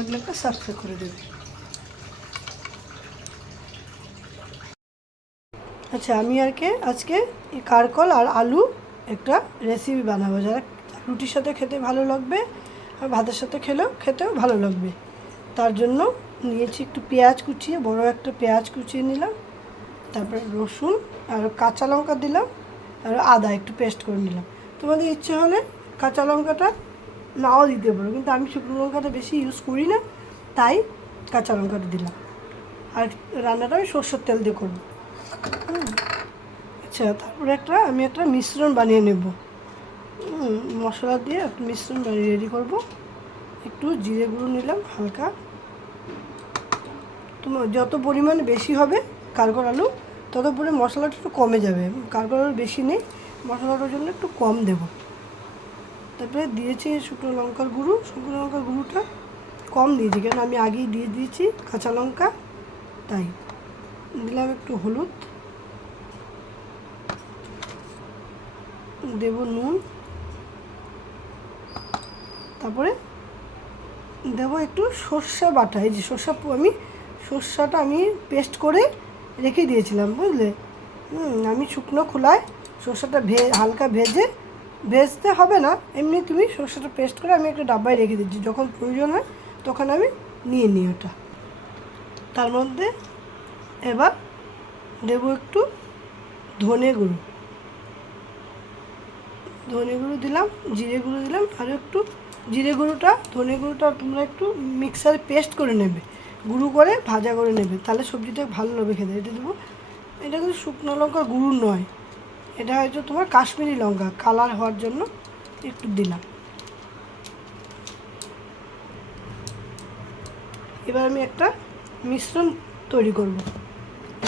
লাগলে একটা করে দেবে। আচ্ছা আমি আর কে? আজকে কারকল আর আলু একটা রেসিপি বানাবো। যারা রুটির সাথে খেতে ভালো লাগবে আর ভাতের সাথে খেলেও, খেতেও ভালো লাগবে। তার জন্য নিয়েছি একটু পেঁয়াজ কুচিয়ে, বড় একটা পেঁয়াজ কুচিয়ে নিলাম। তারপরে রসুন আর কাঁচা লঙ্কা দিলাম আর আদা একটু পেস্ট করে নিলাম। তোমাদের ইচ্ছে হলে কাঁচা লঙ্কাটা নাও দিতে পারো। কিন্তু আমি শুকনো লঙ্কাটা বেশি ইউজ করি না, তাই কাঁচা লঙ্কাটা দিলাম। আর রান্নাটা আমি সর্ষের তেল দিয়ে করব। আচ্ছা তারপরে একটা, আমি একটা মিশ্রণ বানিয়ে নেব। মশলা দিয়ে একটা মিশ্রণ বানিয়ে রেডি করব। একটু জিরে গুঁড়ো নিলাম হালকা। তোমার যত পরিমাণে বেশি হবে কারকর আলু, তত পরে মশলাটা একটু কমে যাবে। কারকর আলু বেশি নেই, মশলাটার জন্য একটু কম দেব। তারপরে দিয়েছি শুকনো লঙ্কার গুঁড়ো, শুকনো লঙ্কার গুঁড়োটা কম দিয়েছি, কেন আমি আগেই দিয়ে দিয়েছি কাঁচা লঙ্কা, তাই দিলাম একটু হলুদ। দেব নুন। তারপরে দেবো একটু সর্ষে বাটা, এই যে সর্ষা আমি সর্ষাটা আমি পেস্ট করে রেখে দিয়েছিলাম, বুঝলে? আমি শুকনো খোলায় সর্ষাটা ভে হালকা ভেজে ভেজতে হবে না, এমনি তুমি সর্ষাটা পেস্ট করে আমি একটা ডাব্বায় রেখে দিচ্ছি। যখন প্রয়োজন হয় তখন আমি নিয়ে নিই ওটা। তার মধ্যে এবার দেবো একটু ধনে গুঁড়ো। ধনে গুঁড়ো দিলাম, জিরে গুঁড়ো দিলাম, আর একটু জিরে গুঁড়োটা, ধনে গুঁড়োটা তোমরা একটু মিক্সারে পেস্ট করে নেবে। গুঁড়ো করে ভাজা করে নেবে, তাহলে সবজিটা ভালো লাগবে খেতে। এটা দেবো, এটা কিন্তু শুকনো লঙ্কার গুঁড়ো নয়। এটা হয়তো তোমার কাশ্মীরি লঙ্কা কালার হওয়ার জন্য একটু দিলাম। এবার আমি একটা মিশ্রণ তৈরি করব।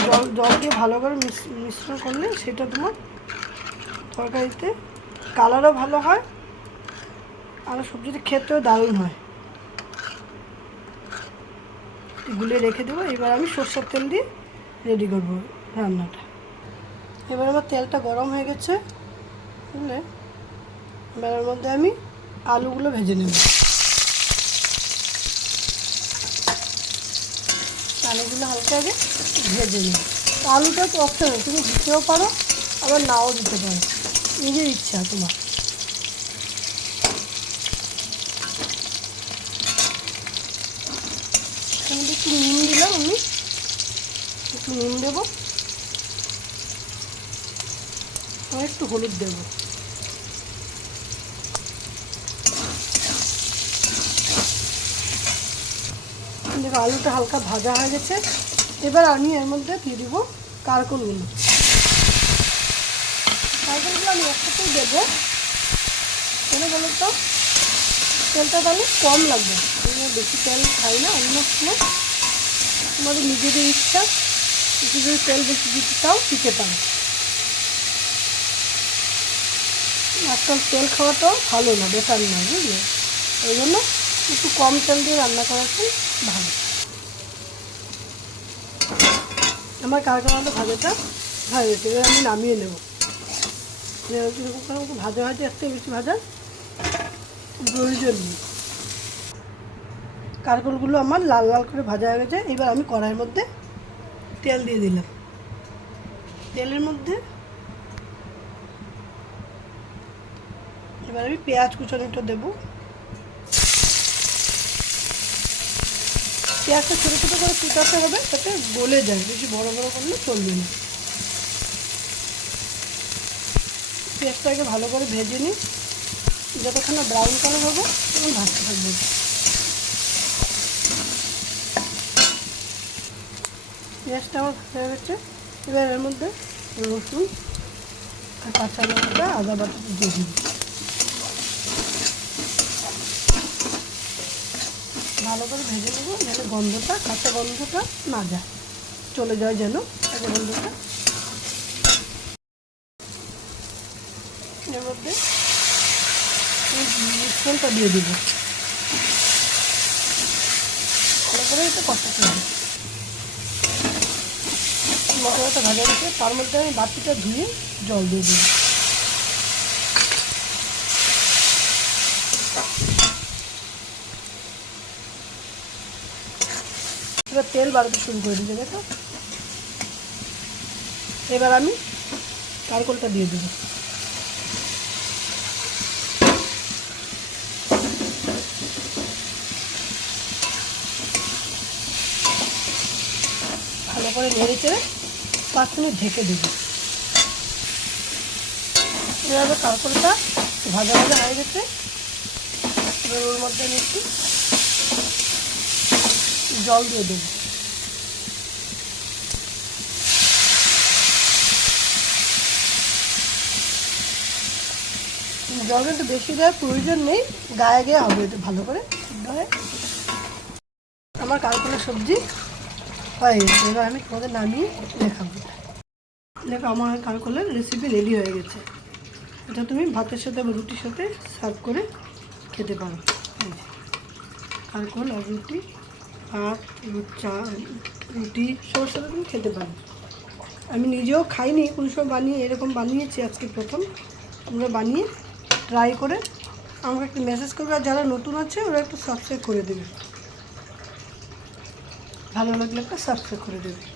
জল জল দিয়ে ভালো করে মিশ- মিশ্রণ করলে সেটা তোমার তরকারিতে কালারও ভালো হয়, আর সবজিটা খেতেও দারুণ হয়। গুলে রেখে দেবো। এবার আমি সর্ষের তেল দিয়ে রেডি করব রান্নাটা। এবার আমার তেলটা গরম হয়ে গেছে। বুঝলে এবার এর মধ্যে আমি আলুগুলো ভেজে নেব। আলুগুলো হালকা আগে ভেজে নেব। আলুটা তো অপশনাল তুমি দিতেও পারো, আবার নাও দিতে পারো। নিজের ইচ্ছা, তোমার। একটু নুন দিলাম আমি। একটু নুন দেবো। আর একটু হলুদ দেবো। দেখো, আলুটা হালকা ভাজা হয়ে গেছে। এবার আমি এর মধ্যে দিয়ে দিব কারকলগুলো কারকলগুলো আমি একসাথেই দেবো। কেন বলো তো? তেলটা তাহলে কম লাগবে। আমি বেশি তেল খাই না, অন্য সময় তোমাদের নিজেদের ইচ্ছা। একটু যদি তেল বেশি দিতে চাও, দিতে পারো। আজকাল তেল খাওয়াটাও ভালো না বেটার নয় বুঝলে? ওই জন্য একটু কম তেল দিয়ে রান্না করাটাই ভালো। আমার কারখানাটা ভাজাটা ভাজা গেছে এবার আমি নামিয়ে নেব। কারণ ভাজা ভাজা এর থেকে বেশি ভাজা প্রয়োজন নেই কারকলগুলো আমার লাল লাল করে ভাজা হয়ে গেছে, এবার আমি কড়াইয়ের মধ্যে তেল দিয়ে দিলাম। তেলের মধ্যে এবার আমি পেঁয়াজ কুচানোটা দেবো। পেঁয়াজটা ছোটো ছোটো করে কুচাতে হবে, যাতে গলে যায়। বেশি বড় বড় করলে চলবে না। পেঁয়াজটাকে ভালো করে ভেজে নিই। যতক্ষণ ব্রাউন কালার হবে, তখন ভাজতে থাকব। পেঁয়াজটা আমার ভাজা হয়ে গেছে। এবার এর মধ্যে রসুন আর কাঁচা লঙ্কা আদা বাটা দিয়ে দিই। ভালো করে ভেজে নেব, যেন গন্ধটা, কাঁচা গন্ধটা না যায়। চলে যায় যেন কাঁচা গন্ধটা। এর মধ্যে মিশ্রণটা দিয়ে দিব। ভালো করে এটা কষাতে হবে। মশলাটা ভাজা দিতে তার মধ্যে আমি বাটিটা ধুয়ে জল দিয়ে দিই এবার তেল বাড়াতে শুরু করে দিতে দেখো। এবার আমি কারকলটা দিয়ে দেবো। ভালো করে নেড়ে চেড়ে পাঁচ মিনিট ঢেকে দেবো। এভাবে কারকলটা ভাজা ভাজা হয়ে গেছে। এবার ওর মধ্যে একটু জল দিয়ে দেবো। জল কিন্তু বেশি দেওয়ার প্রয়োজন নেই, গায়ে গায়ে হবে একটু ভালো করে। আমার কালকুলের সবজি হয়ে গেছে। এবার আমি তোমাদের নামিয়ে দেখাবো। দেখো, আমার কালকুলের রেসিপি রেডি হয়ে গেছে। এটা তুমি ভাতের সাথে বা রুটির সাথে সার্ভ করে খেতে পারো। কালকুল আর রুটি ভাত চা, রুটি সাথে তুমি খেতে পারি। আমি নিজেও খাইনি, কোনো সময় বানিয়ে, এরকম বানিয়েছি আজকে প্রথম। আমরা বানিয়ে ট্রাই করে আমাকে একটু মেসেজ করবে, আর যারা নতুন আছে, ওরা একটু সাবস্ক্রাইব করে দেবে। ভালো লাগলে একটা সাবস্ক্রাইব করে দেবে।